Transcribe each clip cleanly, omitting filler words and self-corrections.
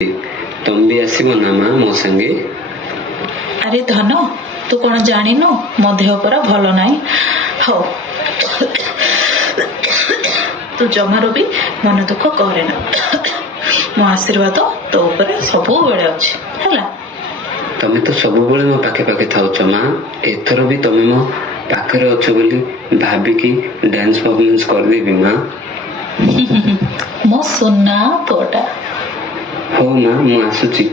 तुम भी आसब ना माँ मो संगे? अरे धन तू कौन जानिनु मो देह पर भल नाई। हो तू जमार भी मन दुख करे ना। मो आशीर्वाद तो ऊपर सब बेले अच्छी है। तमें तो सब बेले मो पाखे पाखे थाउच माँ। एथर भी तमें मो पाखे अच्छ बोली भाविकी डांस परफॉर्मेंस करदेवी माँ। मो सुना तोटा। हो माँ मु आसुची।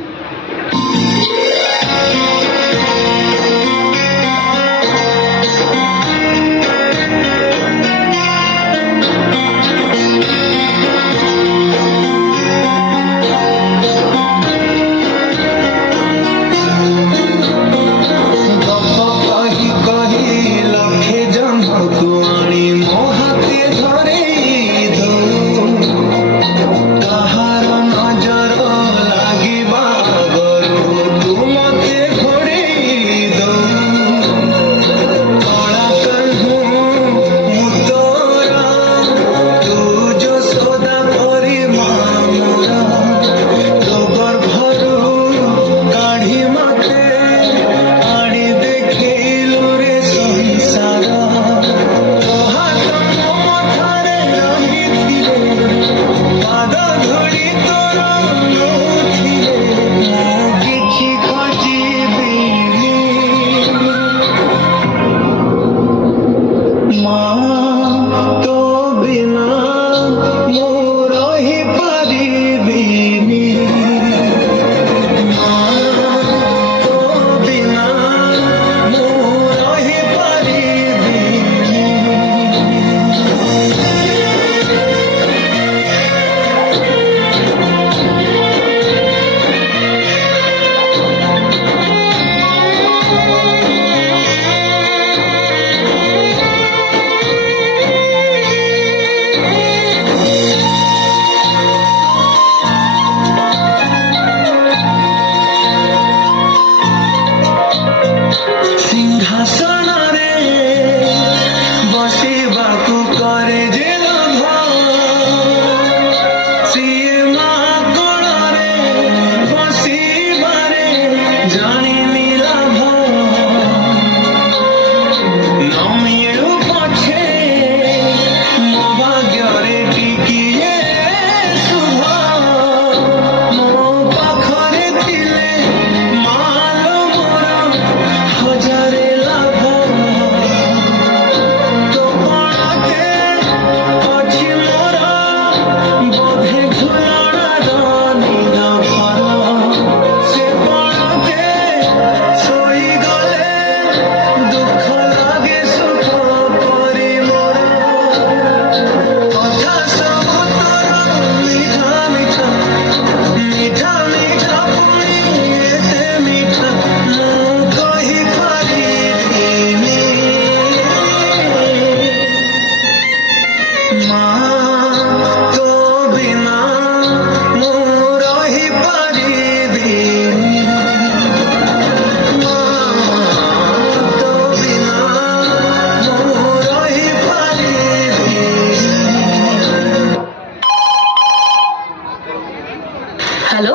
हेलो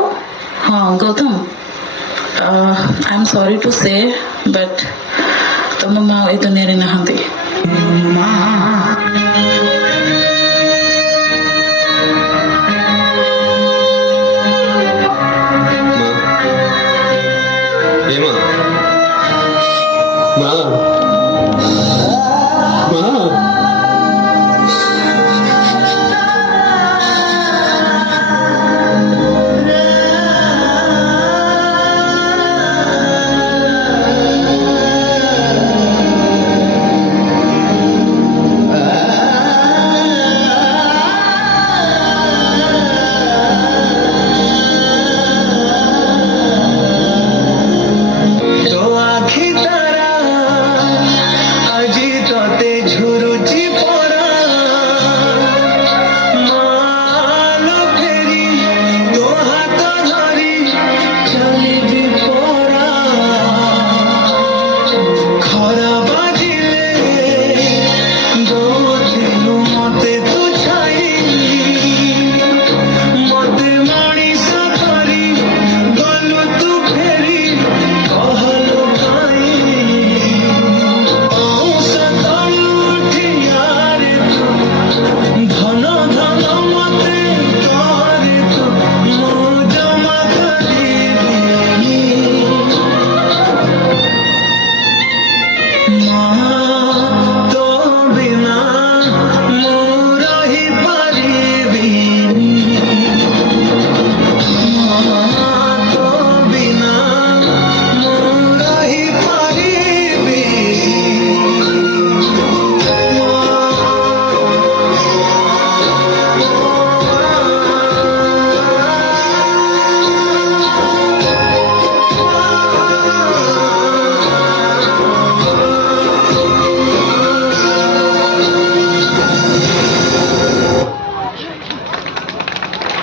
हाँ Gautam I am sorry to say but तुम माँ ए दुनिया रे नहांती। माँ